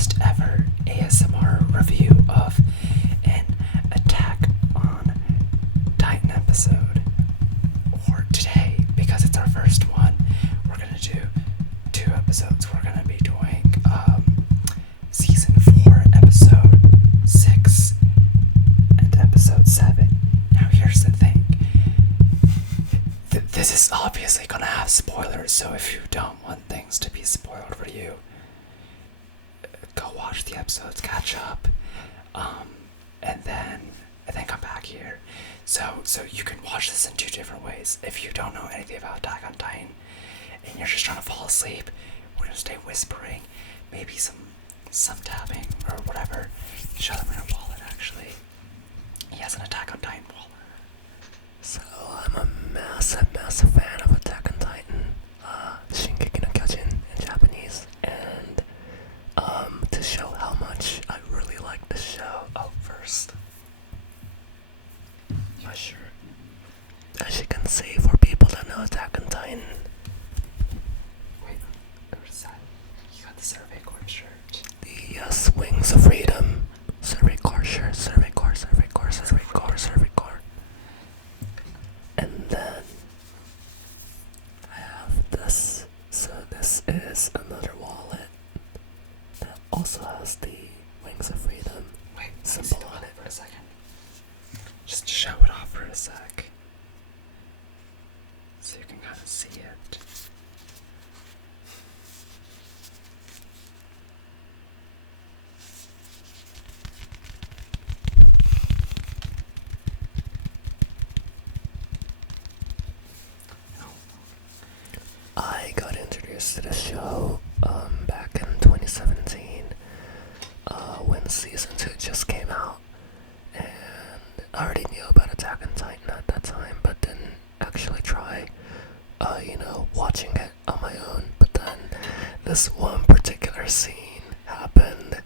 first ever ASMR review of an Attack on Titan episode. Or today, because it's our first one, we're gonna do 2 episodes. We're gonna be doing season 4, episode 6, and episode 7. Now here's the thing. This is obviously gonna have spoilers, so if you don't want things to be spoiled for you, go watch the episodes, catch up, and then come back here. So you can watch this in 2 different ways. If you don't know anything about Attack on Titan and you're just trying to fall asleep, we're gonna stay whispering, maybe some tapping or whatever. Show them your wallet. Actually, he has an Attack on Titan wallet. So I'm a massive fan of Attack on Titan, Shingeki no Kyojin in Japanese, and to show how much I really like the show. Oh, first, my shirt. As you can see, for people that know Attack on Titan. Wait, where's that? You got the Survey Corps shirt. The Wings of Freedom Survey Corps shirt. Survey Corps. And then I have this. So this is another wallet that also has the Wings of Freedom symbol on it. For a second. Just to show it off for a sec. So you can kind of see it. I got introduced to the show back in 2017 when season 2 just came out, and I already knew about Attack on Titan at that time, but didn't actually try watching it on my own. But then this one particular scene happened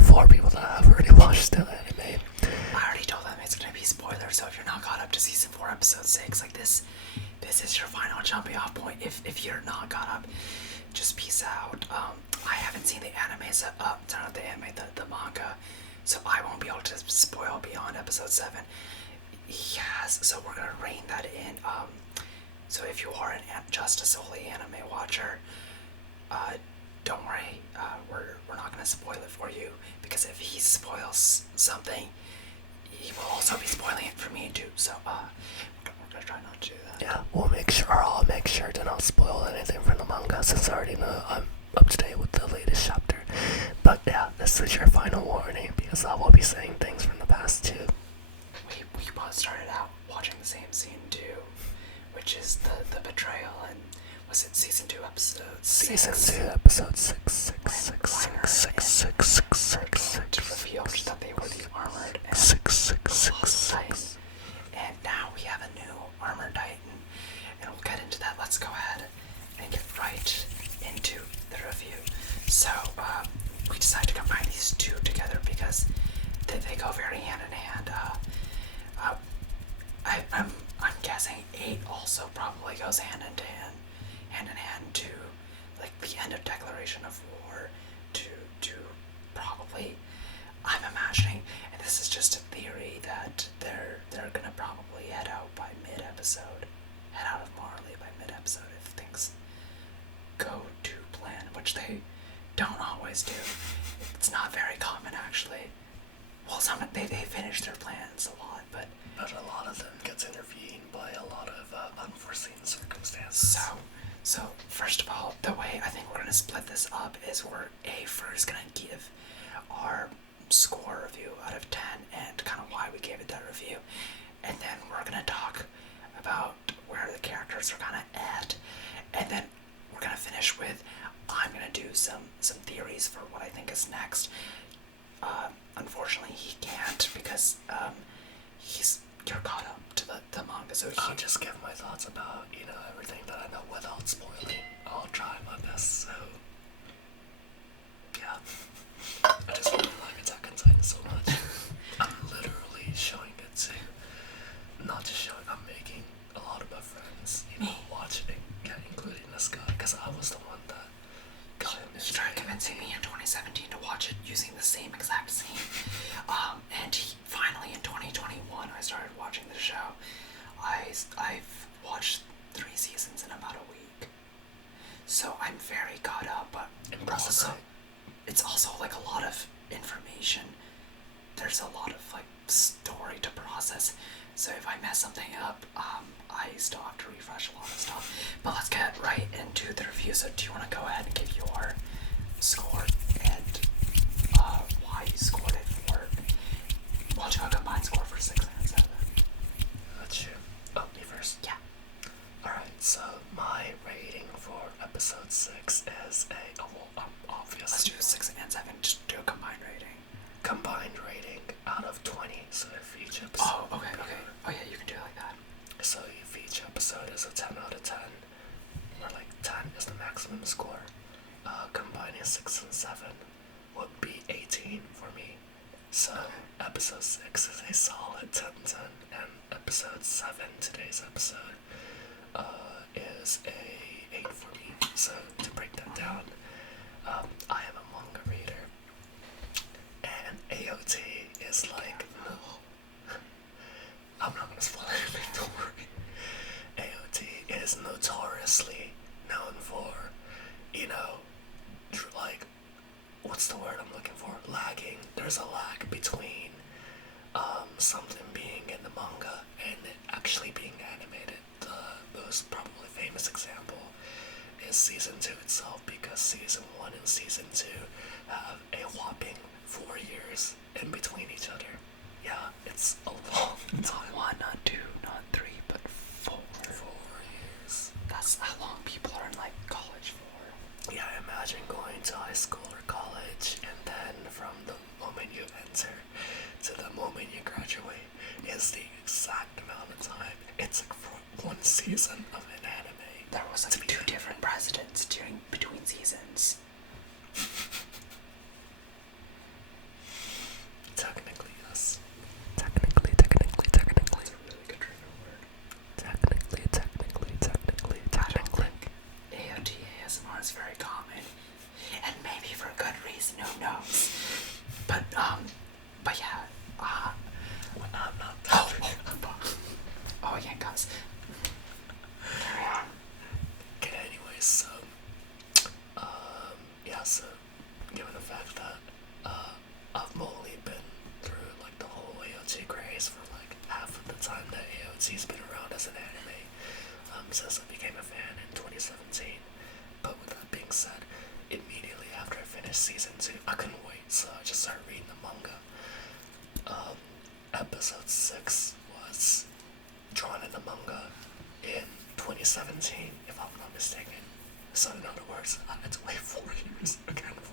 for people that have already watched the anime. I already told them it's gonna be spoilers, so if you're not caught up to season 4, episode 6, like this is your final jumping off point. If you're not caught up, just peace out. I haven't seen the anime the manga, so I won't be able to spoil beyond episode 7. Yes, so we're gonna rein that in. So if you are just a solely anime watcher, don't worry. We're not gonna spoil it for you, because if he spoils something, he will also be spoiling it for me too. So we're gonna try not to do that. Yeah, I'll make sure to not spoil anything from the manga, since I already know I'm up to date with the latest chapter. But yeah, this is your final warning, because I will be saying things from the past too. We both started out watching the same scene too, which is the betrayal, and was it season 2 episode 6? Season 2 episode 6. Revealed that they were the armored and 6. Titan. And now we have a new armored Titan, and we'll get into that. Let's go ahead and get right into the review. So we decided to combine these 2 together because they go very hand in hand. I'm guessing 8 also probably goes hand in hand to like the end of Declaration of War to probably, I'm imagining, and this is just a theory, that they're gonna probably head out of Marley by mid-episode if things go to plan, which they don't always do. It's not very common, actually. Well, they finish their plans a lot, but a lot of them gets intervened by a lot of unforeseen circumstances. So first of all, the way I think we're gonna split this up is we're first gonna give our score review out of 10 and kind of why we gave it that review, and then we're gonna talk about where the characters are kind of at, and then we're gonna finish with, I'm gonna do some theories for what I think is next. Unfortunately, he can't because you're caught up to the manga, so I'll just give my thoughts about everything that I know without spoiling. I'll try my best. So yeah, I just really like Attack on Titan so much. I'm literally showing it to, not just showing, I'm making a lot of my friends watching, including this guy, because I was the one that got him. He tried convincing me in 2017 same exact scene. And finally in 2021, I started watching the show. I've watched 3 seasons in about a week, so I'm very caught up. But it's also like a lot of information. There's a lot of like story to process. So if I mess something up, I still have to refresh a lot of stuff. But let's get right into the review. So do you want to go ahead and give your score and why you scored it for? Why don't you go combined score for 6 and 7? That's you. Oh, me first? Yeah. Alright, so my rating for episode 6 is obvious. Let's do 6 and 7. Just do a combined rating. Combined rating out of 20, so if each episode... Oh, okay. Oh yeah, you can do it like that. So if each episode is a 10 out of 10, or like 10 is the maximum score, combining 6 and 7 would be 18 for me. So episode 6 is a solid 10/10, and episode 7, today's episode, is a 8 for me. So to break that down, I am a manga reader, and AOT is like, I'm not gonna spoil anything, don't worry. AOT is notoriously known for, like, what's the word I'm looking for? Lagging. There's a lag between something being in the manga and it actually being animated. The most probably famous example is season 2 itself, because season 1 and season 2 have a whopping 4 years in between each other. Yeah, it's a long time. Not 1, not 2, not 3, but 4. 4 years. That's how long people are in like college for. Yeah, imagine going to high school or college, and then from the moment you enter to the moment you graduate is the exact amount of time. It's like for one season of an anime. There was like 2 different presidents between seasons. Technically, yes. Technically. That's a really good trigger word. Technically. I don't think AOT ASMR is very common, and maybe for good reason. Who knows? But yeah. Well, I'm not. Oh yeah, guys. Carry on. Okay, anyways, so, yeah, so, given the fact that, I've only been through, like, the whole AOT craze for, like, half of the time that AOT's been around as an anime, since I became a fan in 2017, but with that being said, immediately after I finished season 2, I couldn't wait, so I just started reading the manga. Episode 6 was drawn in the manga in 2017, if I'm not mistaken. So in other words, I had to wait 4 years again for,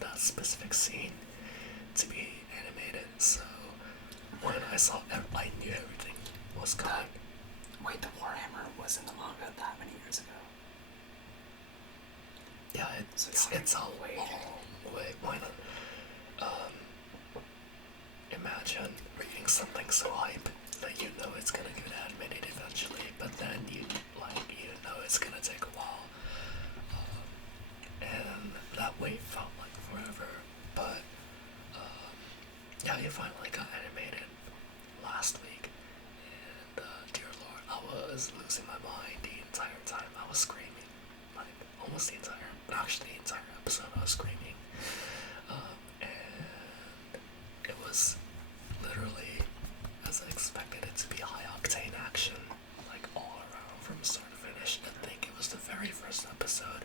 that specific scene to be animated. So when I saw it, I knew everything was coming. Wait, the Warhammer was in the manga that many years ago? Yeah, it's a long way. Why not? Imagine reading something so hype that you know it's gonna get animated eventually, but then you know it's gonna take a while, and that wait felt like forever. But yeah, it finally got animated last week, and dear Lord, I was losing my mind the entire time. I was screaming, like almost the entire episode. I was screaming, and it was literally as I expected it to be high octane action, like all around from start to finish. I think it was the very first episode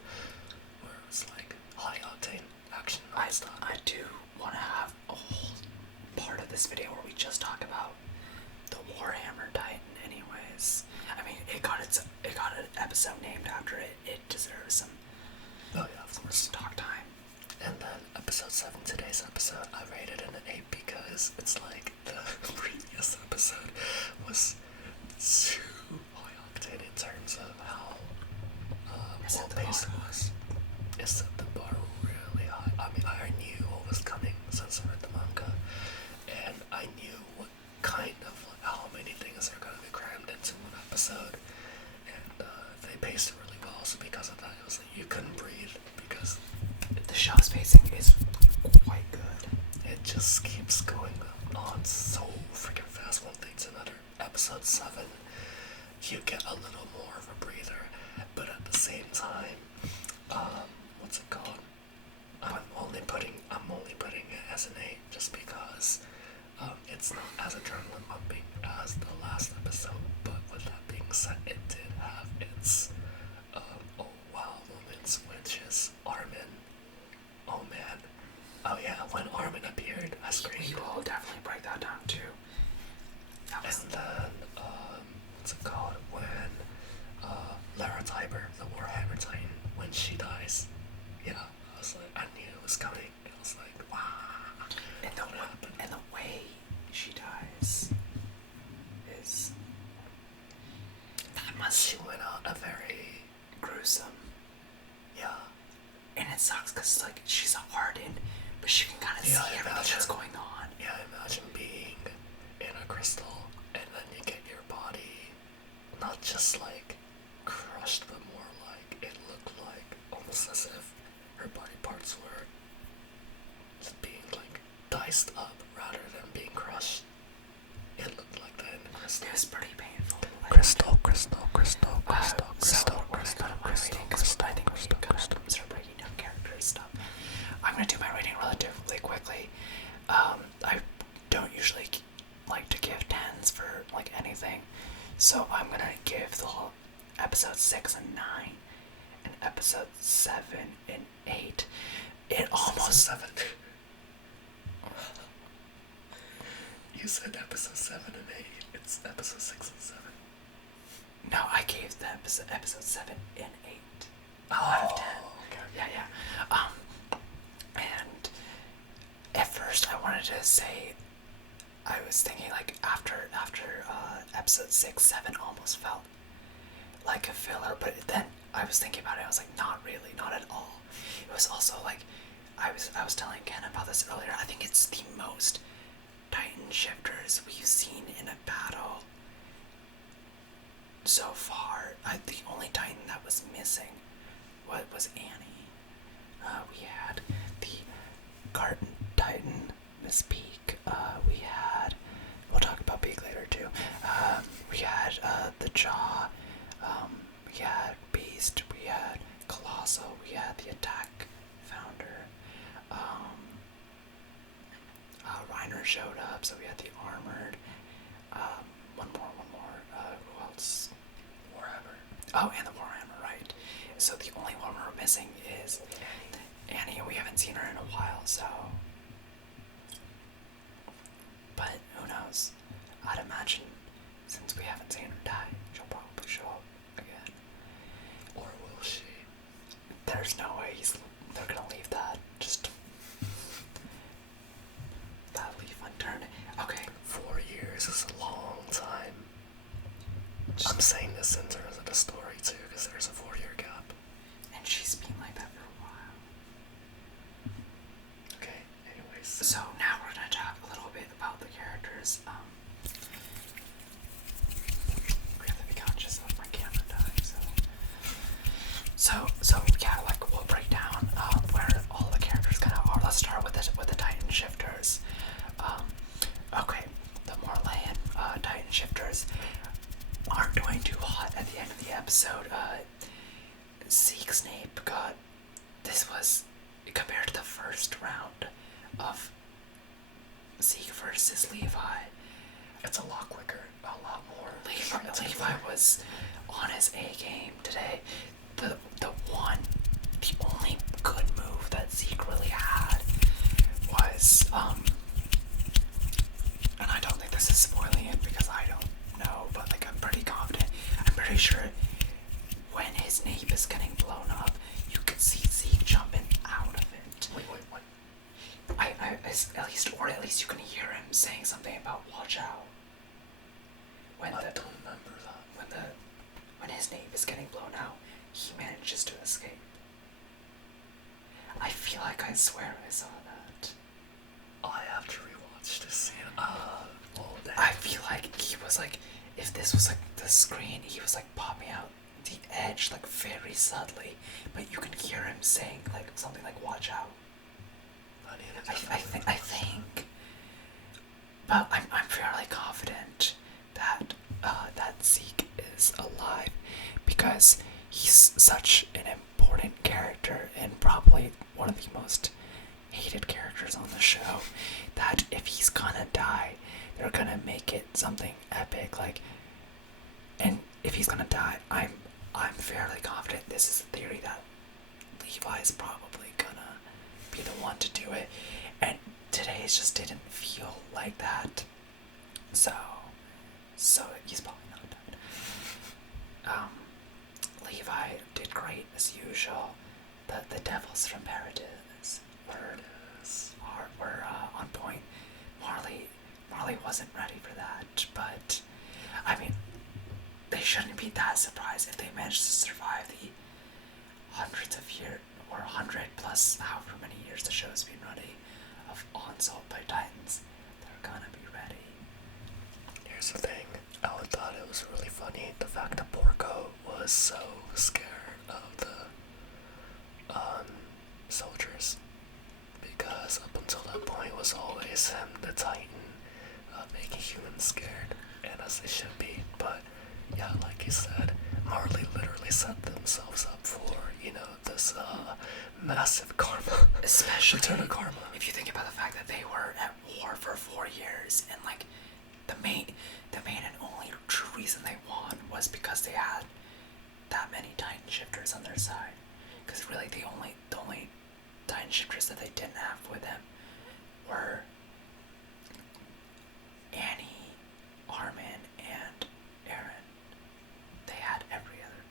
where it was like high octane action nonstop. I do want to have a whole part of this video where we just talk about the Warhammer Titan. Anyways, I mean, it got an episode named after it. It deserves some. Oh yeah, of course. Talk time. And then episode 7, today's episode, I rated it an 8 because it's like the previous episode was too high octane in terms of how well paced it was. It set the bar really high. I mean, I knew what was coming since I read the manga, and I knew what kind of how many things are going to be crammed into one episode, and they paced it really well. So because of that, it was like you couldn't breathe because the show's pacing is quite good. It just keeps going on so freaking fast. One thing to another. Episode 7, you get a little more of a breather, but at the same time, what's it called? I'm only putting it as an 8 just because it's not as adrenaline pumping as the last episode. But with that being said, it did have its oh wow moments, which is Armin. Oh man. Oh yeah, when Armin appeared, I screamed. We will definitely break that down too. And then, what's it called? When Lara Tiber, the Warhammer Titan, when she dies. Yeah, I was like, I knew it was coming. I was like, wow. And the way she dies is... She went out a very gruesome. Yeah. And it sucks because, like, she's hardened, but she can kind of see everything that's going on. Yeah, imagine being in a crystal and then you get your body not just like crushed, but more like it looked like almost as if her body parts were just being like diced up rather than being crushed. It looked like that in the crystal. It was pretty painful. Crystal. Start breaking down character stuff. I'm gonna do my rating relatively quickly. I don't usually like to give 10s for like anything, so I'm gonna give the whole episode 6 and 9, and episode 7 and 8. It almost 7. You said episode 7 and 8. It's episode 6 and 7. No, I gave the episode 7 and 8. Out of 10. Okay. Yeah. And at first I wanted to say, I was thinking like after episode 6, 7 almost felt like a filler, but then I was thinking about it, I was like, not really, not at all. It was also like, I was telling Ken about this earlier, I think it's the most Titan shifters we've seen in a battle so far. The only Titan that was missing was Annie. We had the Garden Titan, Miss Peak. We had, we'll talk about Peak later too. We had the Jaw. We had Beast. We had Colossal. We had the Attack Founder. Reiner showed up, so we had the Armored. One more. Who else? Warhammer. Oh, and the Warhammer, right. So the only one we're missing is Annie. We haven't seen her in a while, so... But who knows? I'd imagine, since we haven't seen her die, she'll probably show up again. Or will she? There's no way they're gonna leave that. Just... that leaf unturned. Okay. 4 years is a long time. I'm saying this in terms of the story too, because there's a 4-year gap. And she's been like that for a while. Okay, anyways. So now we're gonna talk a little bit about the characters. We have to be conscious of my camera dying, so yeah, like we'll break down where all the characters kind of are. Let's start with the Titan shifters. Okay, the Marley Titan shifters aren't doing too hot at the end of the episode. Zeke Snape got, this was, compared to the first round of Zeke versus Levi, It's a lot quicker, a lot more. Levi was on his A game today. The only good move that Zeke really had was, and I don't think this is spoiling it because I don't know, but like I'm pretty confident. I'm pretty sure when his nape is getting blown up, you could see Zeke jumping out of it. Wait. At least you can hear him saying something about watch out. I don't remember that. When his nape is getting blown out, he manages to escape. I feel like I swear I saw that. I have to rewatch this scene. I feel like he was like, if this was like the screen, he was like popping out the edge like very subtly, but you can hear him saying like something like watch out. I funny. I think, but I'm fairly confident that that Zeke is alive because he's such an important character and probably one of the most hated characters on the show, that if he's gonna die, they're gonna make it something epic. Like, and if he's gonna die, I'm fairly confident this is a theory that Levi's probably gonna be the one to do it, and today's just didn't feel like that. So he's probably not dead. Levi did great as usual. The devils from Paradise were on point. Marley wasn't ready for that, but I mean, they shouldn't be that surprised if they managed to survive the hundreds of years, or 100 plus however many years the show's been running, of Onslaught by Titans. They're gonna be ready. Here's the thing, I thought it was really funny, the fact that Porco was so scared of the soldiers, because up until that point was always him, the Titan, making humans scared, and as they should be. But yeah, like you said, Marley literally set themselves up for, this massive karma. Especially return of karma. If you think about the fact that they were at war for 4 years, and like the main and only true reason they won was because they had that many Titan shifters on their side. Because really the only Titan shifters that they didn't have with them were Annie, Armin, and Aaron. They had every other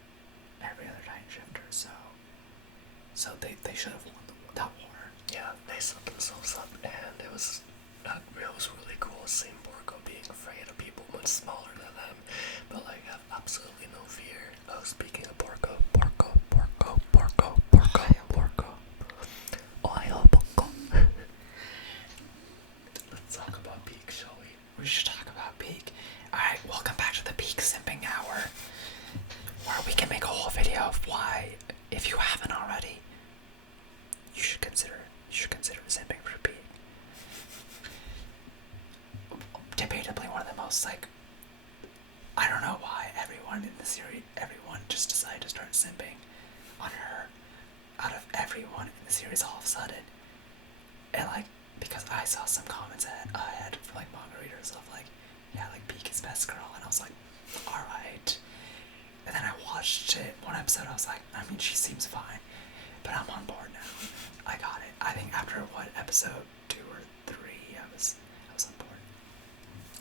Titan shifter, so they should have won that war. Yeah, they set themselves up, and it was really cool seeing Borgo being afraid of people much smaller than them, but like have absolutely no fear. Oh, speaking of Borgo. Ohio Borgo. Let's talk about Peak, shall we? We should talk about Peak. Alright, welcome back to the Peak Simping Hour, where we can make a whole video of why, if you haven't already, you should consider simping for Peak. Debatably one of the most, I don't know why everyone in the series, everyone just decided to start simping on her out of everyone in the series all of a sudden. And because I saw some comments I had for manga readers of Peak is best girl, and I was like, alright. And then I watched it one episode, I was like, I mean, she seems fine, but I'm on board now. I got it. I think after episode 2 or 3, I was on board.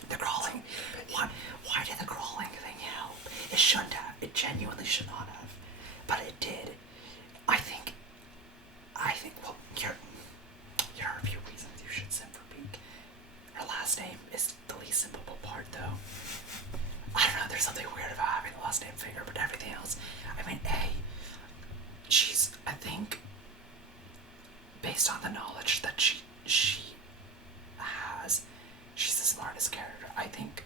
The crawling. Why did the crawling thing help? It shouldn't have. It genuinely should not have. But it did. I think well, here are a few reasons you should simp for Peak. Her last name is the least simpable part, though. I don't know, there's something weird about having the last name figure, but everything else, I mean, she's, I think, based on the knowledge that she has, she's the smartest character. I think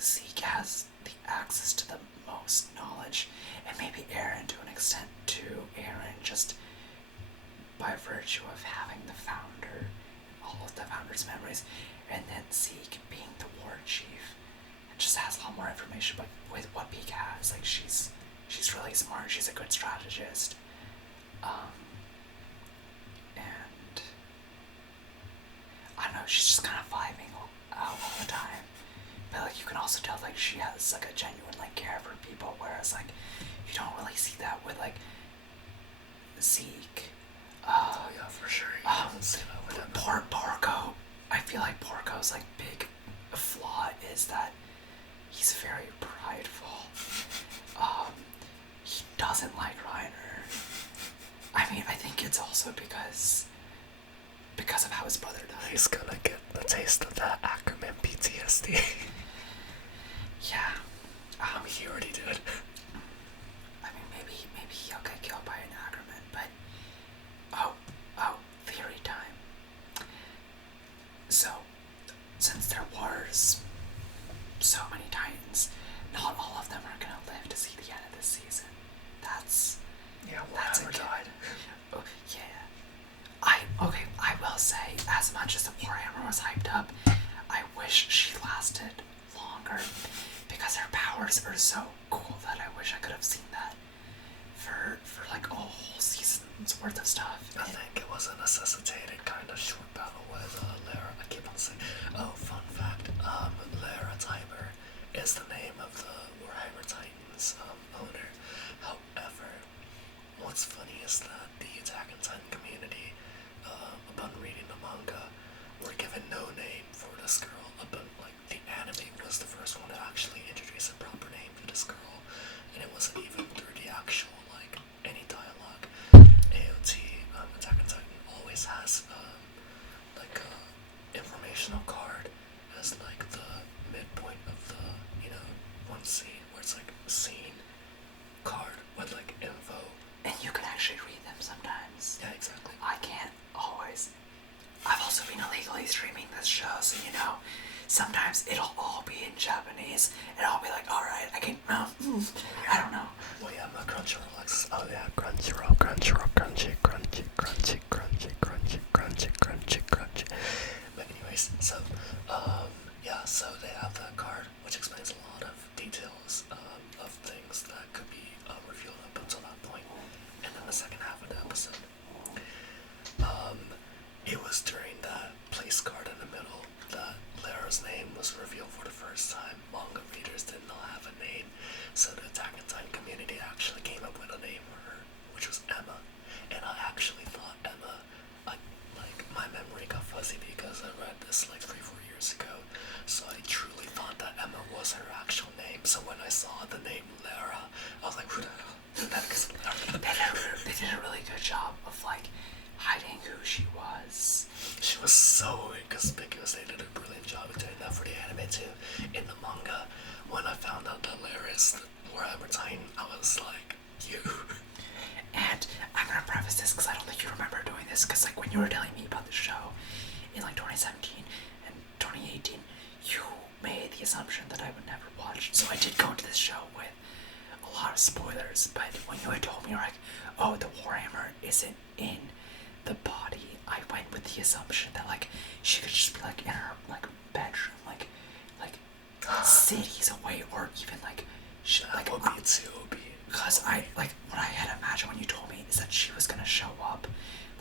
Zeke has the access to the most knowledge, and maybe Aaron to an extent too. Aaron just by virtue of having the founder and all of the founder's memories, and then Zeke being the war chief, it just has a lot more information. But with what Peak has, she's really smart. She's a good strategist, and I don't know. She's just kind of vibing all the time. But you can also tell she has a genuine care for people, whereas you don't really see that with Zeke. Oh yeah, for sure. Porco. I feel like Porco's big flaw is that he's very prideful. He doesn't like Reiner. I mean, I think it's also because of how his brother died. He's gonna get the taste of that Ackerman PTSD. Yeah. He already did. I mean, maybe he'll get killed by an Ackerman, but theory time. So, since there was so many Titans, not all of them are gonna live to see the end of this season. That's Warhammer died. Oh, yeah. I cool that I wish I could have seen that for like a whole season's worth of stuff. I think it was a necessitated kind of short battle with Lara. I keep on saying. Oh, fun fact. Lara Tiber is the name of the Warhammer Titans owner. However, what's funny is that the Attack on Titan community, upon reading the manga, were given no name for this girl. Like the anime was the first one to actually introduce a proper name to this girl, and it wasn't even through the actual like any dialogue. AOT, Attack on Titan always has like a informational card as like the midpoint of the one scene where it's like scene card with like info. And you can actually read them sometimes. Yeah, exactly. I can't always. I've also been illegally streaming this show, so sometimes it'll all be in Japanese, and I'll be like, alright, I can, I don't know. Well, yeah, my Crunchyroll Alexa. Oh yeah, Crunchyroll, crunchy. But anyways, so, yeah, so they have that card, which explains a lot of details of things that could be revealed up until that point. And then the second half of the episode, it was during that place card in the middle that Lara's name was revealed for the first time. Manga readers did not have a name, so the Attack on Titan community actually came up with a name for her, which was Emma. And I actually thought Emma, like my memory got fuzzy because I read this like 3-4 years ago, so I truly thought that Emma was her actual name. So when I saw the name Lara, I was like, who the hell? That is Lara. They did a really good job of like hiding who she was. She was so inconspicuous. They did a brilliant job of doing that for the anime too. In the manga, when I found out that Lara is the Warhammer Titan, I was like, you. And I'm gonna preface this because I don't think you remember doing this, because like when you were telling me about the show in like 2017 and 2018, you made the assumption that I would never watch. So I did go into this show with a lot of spoilers, but when you had told me, you're like, oh, the Warhammer isn't in the body, I went with the assumption that like she could just be like in her like bedroom, like cities away, or even like like because I like what I had imagined when you told me is that she was gonna show up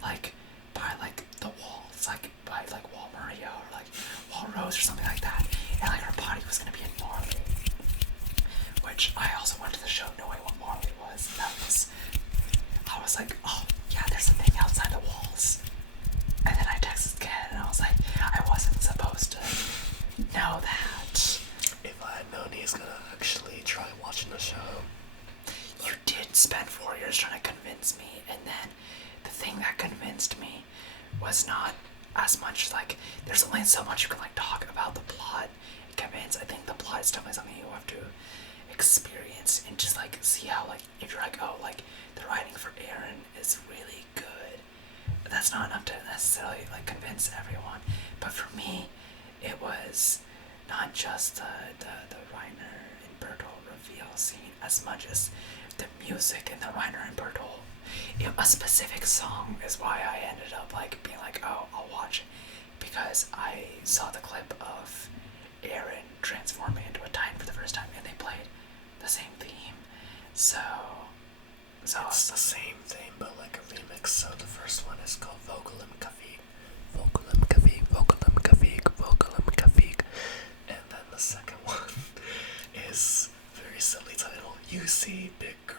like by like the walls, like by like Wall Maria or like Wall Rose or something like that, and like her body was gonna be in Marley, which I also went to the show knowing what Marley was. I was like, oh yeah, there's something outside the walls. And then I texted Ken and I was like, I wasn't supposed to know that. If I had known he's gonna actually try watching the show. You did spend 4 years trying to convince me, and then the thing that convinced me was not as much like, there's only so much you can like talk about the plot. It convince, I think the plot is definitely something you have to experience and just like see how like, if you're like, oh, like the writing for Aaron is really good, that's not enough to necessarily like convince everyone. But for me, it was not just the Reiner and Bertolt reveal scene as much as the music and the Reiner and Bertolt. A specific song is why I ended up like being like, oh, I'll watch it, because I saw the clip of Aaron transforming into a Titan for the first time, and they played the same theme. So it's the same thing, but like a remix. So the first one is called Vogelum Kavik, and then the second one is very silly title, You See Big Girl.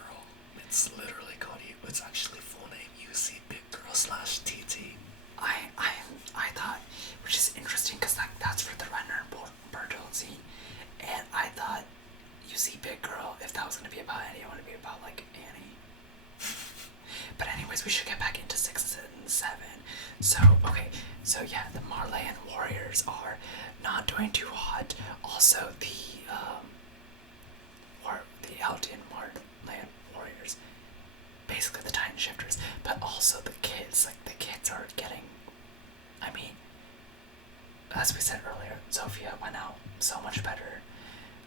It's literally called it's actually full name, You See Big Girl /TT. I thought, which is interesting because that's for the Renner and Bertolt scene, and I thought You See Big Girl, if that was going to be about Annie, I want to be about like Annie. But anyways, we should get back into 6 and 7. So yeah, the Marleyan warriors are not doing too hot. Also the Eldian Marleyan warriors, basically the Titan shifters, but also the kids. Like the kids are getting, I mean, as we said earlier, Sophia went out so much better.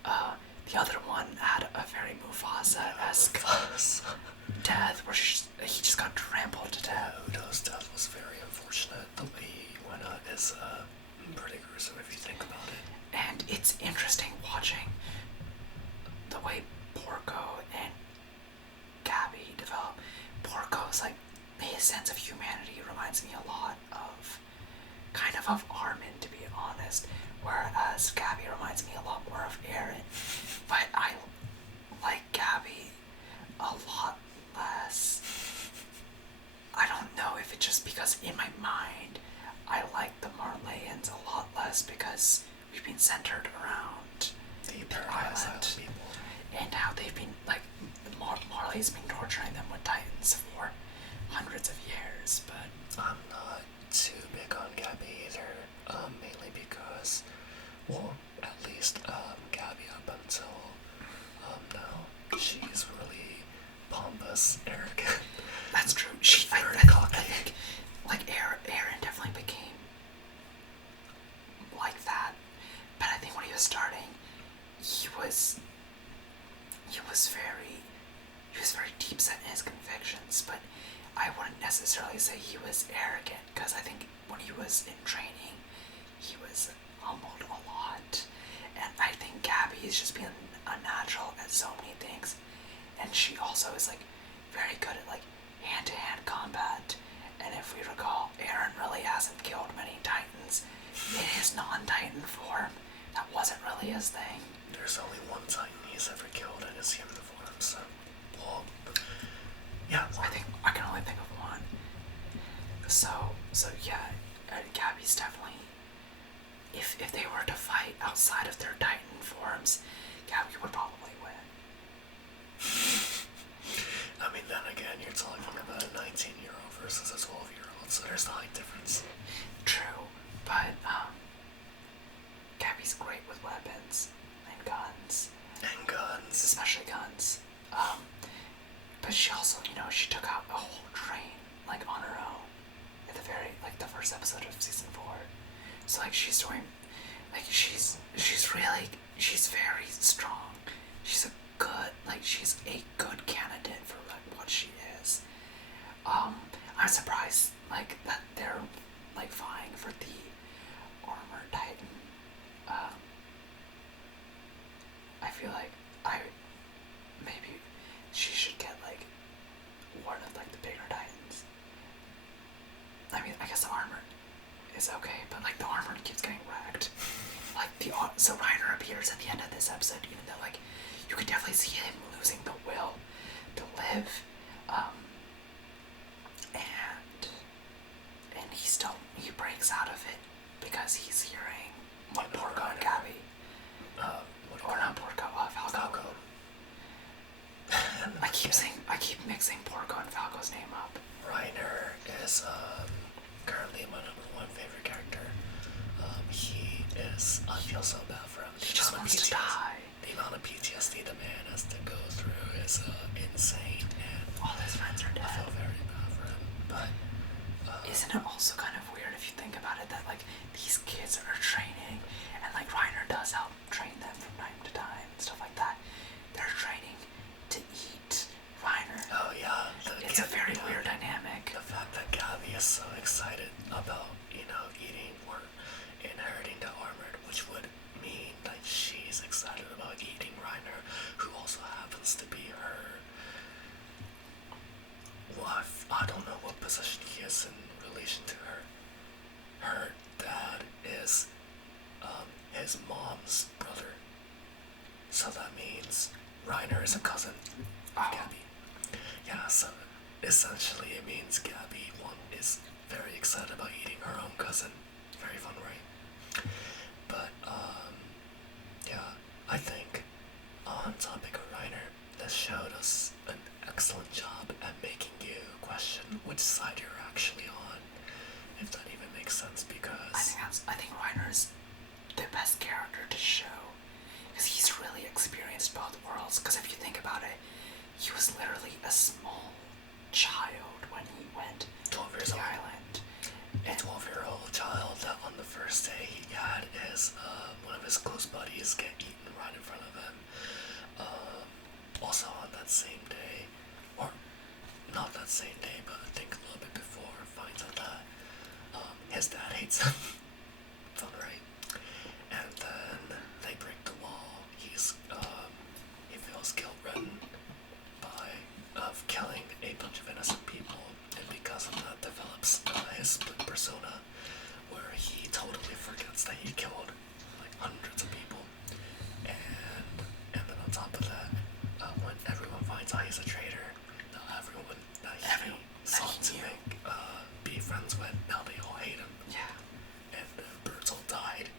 The other one had a very Mufasa-esque death, where he just got trampled to death. Udo's death was very unfortunate. The way he went out is pretty gruesome if you think about it. And it's interesting watching the way sense of humanity reminds me a lot of kind of Armin, to be honest, whereas Gabby reminds me a lot more of Aaron. But I like Gabby a lot less. I don't know if it's just because in my mind I like the Marleyans a lot less because we've been centered around the island and how they've been like Marley's been torturing them with Titans for hundreds of years. But I'm not too big on Gabby either, mainly because, well, at least Gabby up until now, she's really pompous, arrogant. That's true. I think like Aaron definitely became like that, but I think when he was starting, he was very deep set in his convictions, but I wouldn't necessarily say he was arrogant, because I think when he was in training, he was humbled a lot, and I think Gabby is just being unnatural at so many things, and she also is like very good at like hand-to-hand combat, and if we recall, Aaron really hasn't killed many Titans in his non-Titan form. That wasn't really his thing. There's only one Titan he's ever killed in his human form, so, well, yeah. I can only think of one. So yeah, Gabby's definitely, if they were to fight outside of their Titan forms, Gabby would probably win. I mean, then again, you're talking about a 19-year-old versus a 12-year-old, so there's a height difference. True, but Gabby's great with weapons and guns. Especially guns. But she also, she took out a whole train, like, on her own. At the very, like, the first episode of season 4. So, like, she's doing, like, she's very strong. She's a good candidate for, like, what she is. I'm surprised, like, that they're, like, vying for the Armored Titan. I feel like maybe she should get like one of like the bigger Titans. I mean, I guess the Armored is okay, but like the Armored keeps getting wrecked. Like so Reiner appears at the end of this episode, even though like you could definitely see him losing the will to live, and he breaks out of it because he's hearing what Porco and Gabby. Or not Porco, Falco. I keep mixing Porco and Falco's name up. Reiner is currently my #1 favorite character. I feel so bad for him. He just wants to die. The amount of PTSD the man has to go through is insane, and all his friends are dead. I feel very bad for him, but isn't it also kind of weird if you think about it that like these kids are training, and like Reiner does help train them from time to time and stuff like that. They're training to eat Reiner. Oh yeah, it's a very weird dynamic. The fact that Gabby is so excited about eating or inheriting the Armored, which would mean that she's excited about eating Reiner, who also happens to be her. Well, I don't know what position he is in relation to her. Her dad is his mom's brother. So that means Reiner is a cousin of Gabby. Yeah, so essentially it means Gabby is very excited about eating her own cousin. Very fun, right? But, yeah, I think on topic of Reiner, this show does an excellent job at making you question which side you're actually on, if that even makes sense, because I think Reiner's the best character to show, because he's really experienced both worlds. Because if you think about it, he was literally a small child when he went 12 years to the old. island. A 12-year-old child that on the first day he had one of his close buddies get eaten right in front of him. Also on that same day, or not that same day, but I think a little bit before, finds out that his dad hates him. Fun, right? And then they break the law. He feels guilt-ridden of killing a bunch of innocent people, and because of his split persona, where he totally forgets that he killed like hundreds of people, and then on top of that, when everyone finds out he's a traitor, everyone that he sought to make be friends with, now they all hate him. Yeah. And Bertel died.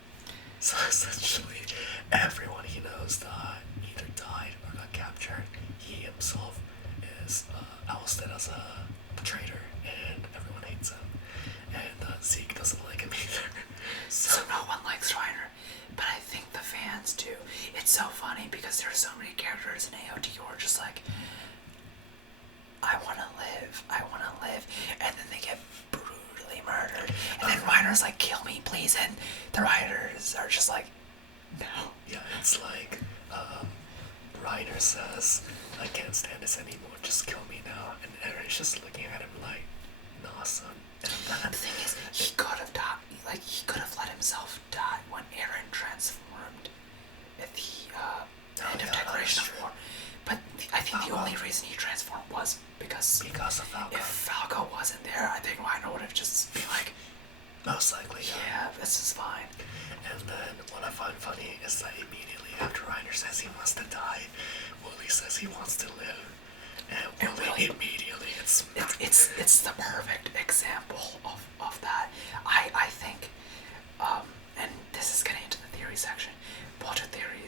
So essentially, everyone he knows either died or got captured. He himself is ousted as a traitor, and everyone hates him. And Zeke doesn't like him either. So no one likes Reiner, but I think the fans do. It's so funny because there's so many characters in AOT who are just like, I wanna live, and then they get brutally murdered, and then Reiner's like, kill me please, and the writers are just like, no. Yeah, it's like, Reiner says, I can't stand this anymore, just kill me now, and Aaron's just looking at him like, nah son. And the thing is, he could have died, like, he could have let himself die when Aaron transformed at the end of Declaration of War. But I think the only reason he transformed was because of Falco. If Falco wasn't there, I think Reiner would have just been like, most likely, yeah, this is fine. And then what I find funny is that immediately after Reiner says he wants to die, Wooly says he wants to live. And Wooly immediately it's the perfect example of that. I think, and this is getting into the theory section, Walter theory,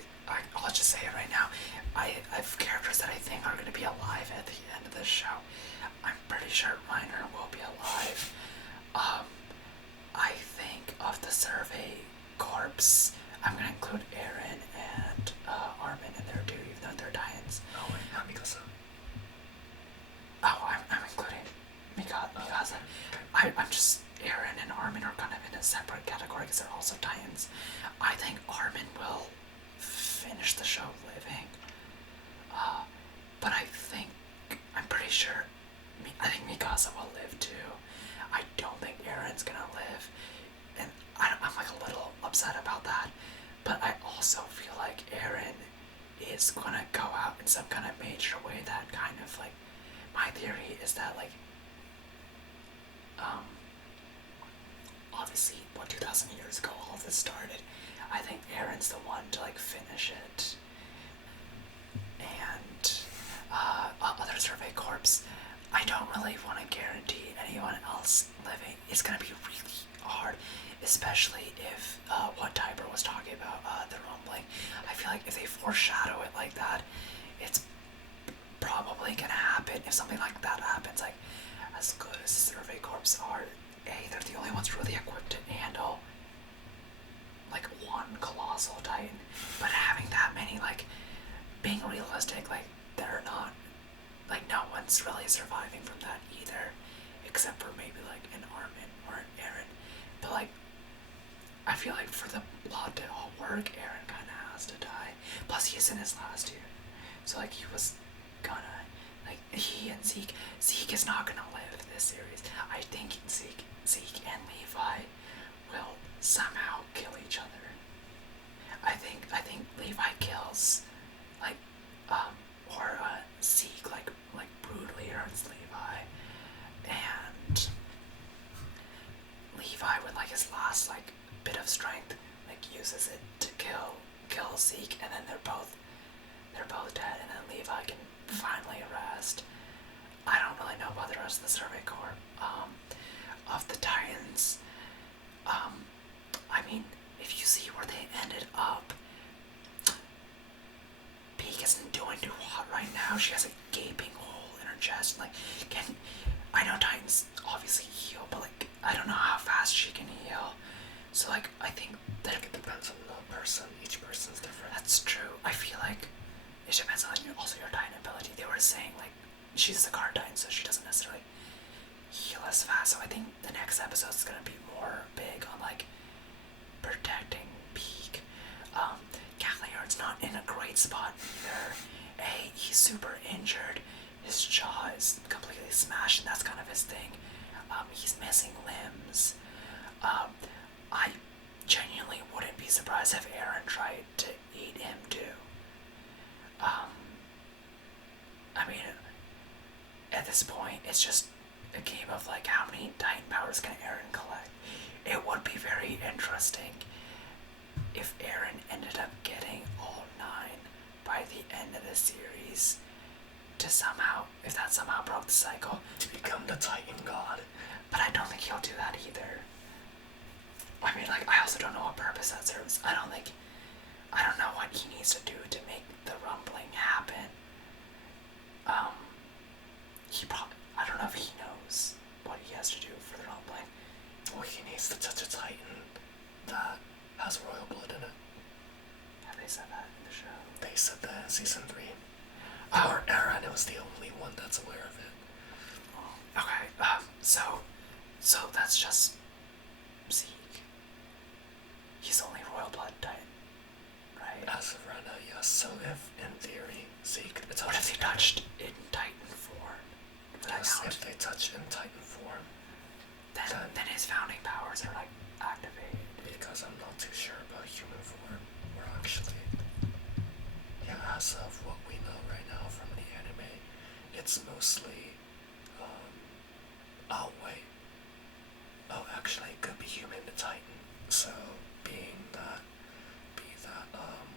I'll just say it right now, I have characters that I think are going to be alive at the end of this show. I'm pretty sure Reiner will be alive. I think of the Survey Corps, I'm going to include Aaron and Armin in there too, even though they're Titans. Oh, wait, not Mikasa. Oh, I'm including Mikasa. I'm just, Aaron and Armin are kind of in a separate category because they're also Titans. I think Armin will finish the show living. But I'm pretty sure, I think Mikasa will live too. I don't think Aaron's gonna live. And I'm like a little upset about that. But I also feel like Aaron is gonna go out in some kind of major way that kind of like, my theory is that like, obviously, 2,000 years ago all this started. I think Aaron's the one to like finish it. And other Survey Corps, I don't really want to guarantee anyone else living. It's gonna be really hard, especially if what Tiber was talking about, the rumbling. I feel like if they foreshadow it like that, it's probably gonna happen. If something like that happens, like as good as the Survey Corps are, they're the only ones really equipped to handle like one colossal titan. But having that many, like, being realistic, like, they're not, like, no one's really surviving from that either, except for maybe like an Armin or an Aaron. But like, I feel like for the plot to all work, Aaron kind of has to die. Plus he's in his last year, so like he was gonna, like, he and Zeke is not gonna live this series. I think Zeke and Levi will somehow kill each other. I think Levi kills, like, or Zeke like brutally hurts Levi, and Levi with like his last like bit of strength like uses it to kill Zeke, and then they're both dead, and then Levi can finally rest. I don't really know about the rest of the Survey Corps. Of the Titans, I mean, if you see where they ended up, Peak isn't doing too hot right now. She has a gaping hole in her chest. Like, I know Titans obviously heal, but like, I don't know how fast she can heal. So like, I think that it depends on the person. Each person's different. That's true. I feel like it depends on also your Titan ability. They were saying like, she's a card Titan, so she doesn't necessarily heal as fast. So I think the next episode is gonna be more big on like protecting Peak. Galliard's not in a great spot either. He's super injured. His jaw is completely smashed, and that's kind of his thing. He's missing limbs. I genuinely wouldn't be surprised if Aaron tried to eat him too. I mean, at this point, it's just a game of like how many Titan powers can Eren collect. It would be very interesting if Eren ended up getting all 9 by the end of the series, to somehow, if that somehow broke the cycle, to become the Titan God. But I don't think he'll do that either. I mean, like, I also don't know what purpose that serves. I don't know what he needs to do to make the rumbling happen. I don't know if he knows what he has to do for the rumbling. Well, he needs to touch a Titan that has royal blood in it. Have they said that in the show? They said that in season 3. Oh. Or Eren was the only one that's aware of it. Okay, so that's just Zeke. He's only royal blood Titan, right? As of right now, yes. So if, in theory, Zeke touches... What if they touched in Titan form? Yes, if they touch in Titan form, then his founding powers are, like, activated. Because I'm not too sure about human form. We're actually... Yeah, as of what we know right now from the anime, it's mostly... Oh, wait. Oh, actually, it could be human to Titan. So,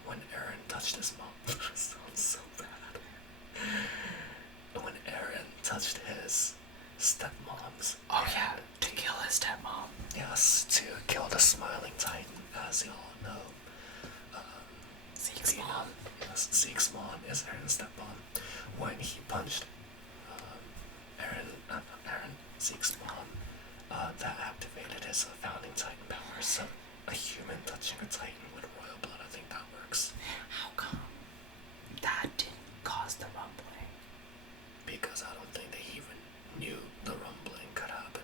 when Eren touched his mom... sounds so bad. When Eren touched his stepmom's... Oh yeah, to kill his stepmom. Yes, to kill the smiling Titan, as you all know. Zeke's mom. Yes, Zeke's mom is Eren's stepmom. When he punched Zeke's mom, that activated his founding Titan powers. So a human touching a Titan with royal blood, I think that works. How come that didn't cause the rumbling? Because I don't think they even knew the rumbling could happen.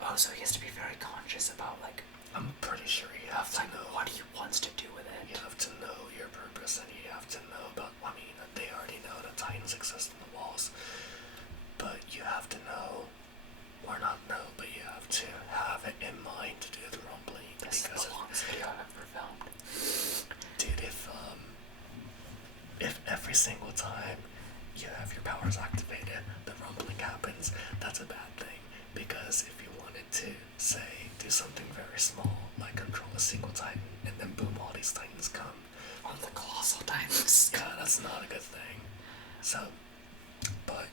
Oh, so he has to be very conscious about, like... I'm pretty sure you have to know what he wants to do with it. You have to know your purpose, and you have to know about... I mean, they already know that Titans exist in the walls. But you have to know... Or not know, but you have to have it in mind to do the rumbling. This is the longest video I've ever filmed. Dude, if every single time you have your powers activated, the rumbling happens, that's a bad thing. Because if you wanted to, say, do something very small, like control a single Titan, and then boom, all these Titans come. On the colossal Titans. Yeah, that's not a good thing. So, but...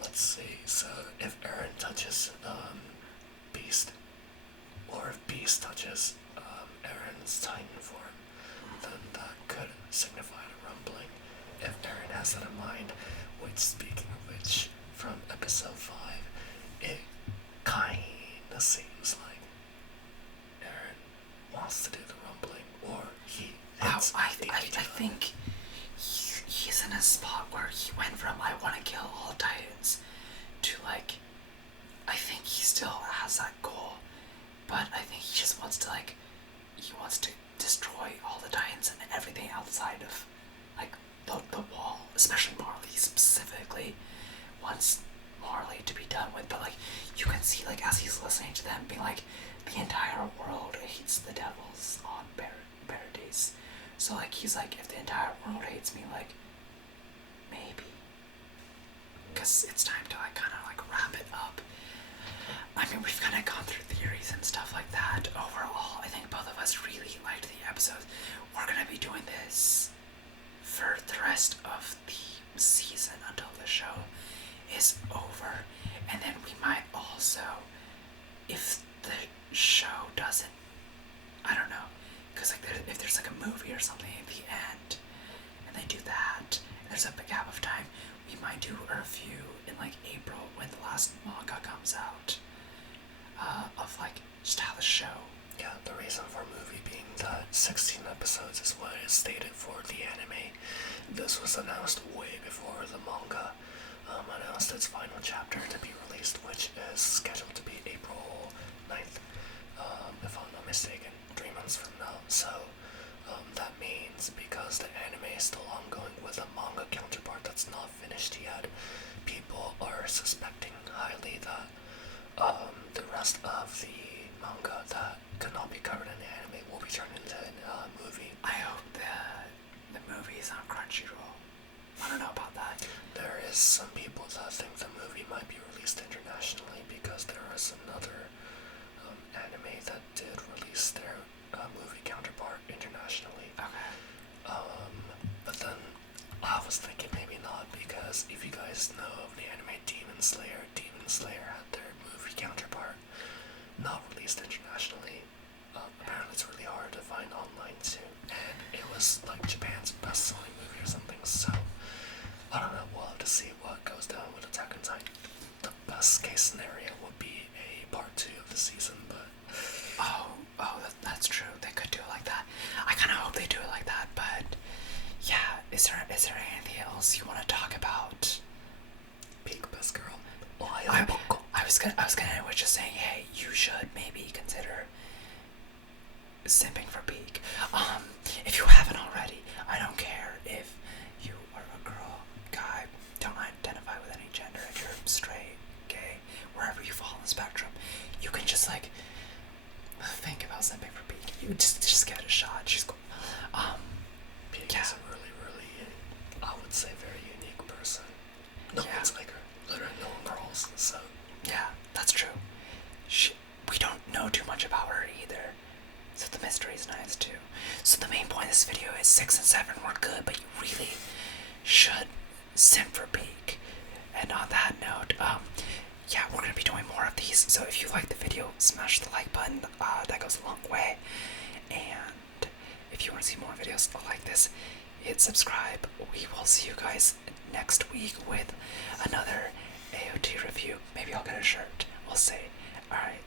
let's see. So if Eren touches Beast, or if Beast touches Eren's Titan form, then that could signify the rumbling. If Eren has that in mind, which, speaking of which, from episode 5, it kinda seems like Eren wants to do the rumbling, or he hits I think he's in a spot where he went from I want to kill all Titans to, like, I think he still has that goal, but I think he just wants to, like, he wants to destroy all the Titans and everything outside of, like, the wall, especially Marley specifically wants Marley to be done with. But, like, you can see, like, as he's listening to them being like, the entire world hates the devils on Paradise. So, like, he's like, if the entire world hates me, like, maybe. Because it's time to, like, kind of, like, wrap it up. I mean, we've kind of gone through theories and stuff like that. Overall, I think both of us really liked the episode. We're going to be doing this for the rest of the season until the show is over. And then we might also, if the show doesn't, I don't know, because, like, if there's, like, a movie or something at the end, and they do that, and there's a big gap of time, we might do a review in, like, April when the last manga comes out, of, like, just how the show. Yeah, the reason for a movie being that 16 episodes is what is stated for the anime. This was announced way before the manga announced its final chapter to be released, which is scheduled to be April 9th, if I'm not mistaken, 3 months from now. So that means because the anime is still ongoing with a manga counterpart that's not finished yet, people are suspecting highly that the rest of the manga that could not be covered in the anime will be turned into a movie. I hope the movie is on Crunchyroll. I don't know about that. There is some people that think the movie might be released internationally. was thinking maybe not, because if you guys know of the anime Demon Slayer had their movie counterpart not released internationally. Apparently it's really hard to find online too, and it was like Japan's best-selling movie or something, so I don't know, we'll have to see what goes down with Attack on Titan. The best case scenario would be a part 2 of the season, but that's true. They could do it like that. I kind of hope they do it like that, but yeah, is there anything else you want to talk about? Peak Best Girl. I was gonna end with just saying, hey, you should maybe consider simping for Peak. If you haven't already, I don't care if you are a girl, guy, don't identify with any gender, if you're straight, gay, wherever you fall on the spectrum, you can just like think about simping for Peak. You just give it a shot. She's cool. Peak is a really, I would say, very unique person. No one's like her. Literally no one girls, so. Yeah, that's true. We don't know too much about her either, so the mystery is nice too. So the main point of this video is 6 and 7 were good, but you really should simp for Peak. And on that note, yeah, we're gonna be doing more of these. So if you like the video, smash the like button. That goes a long way. And if you want to see more videos like this, hit subscribe. We will see you guys next week with another AOT review. Maybe I'll get a shirt. We'll see. Alright.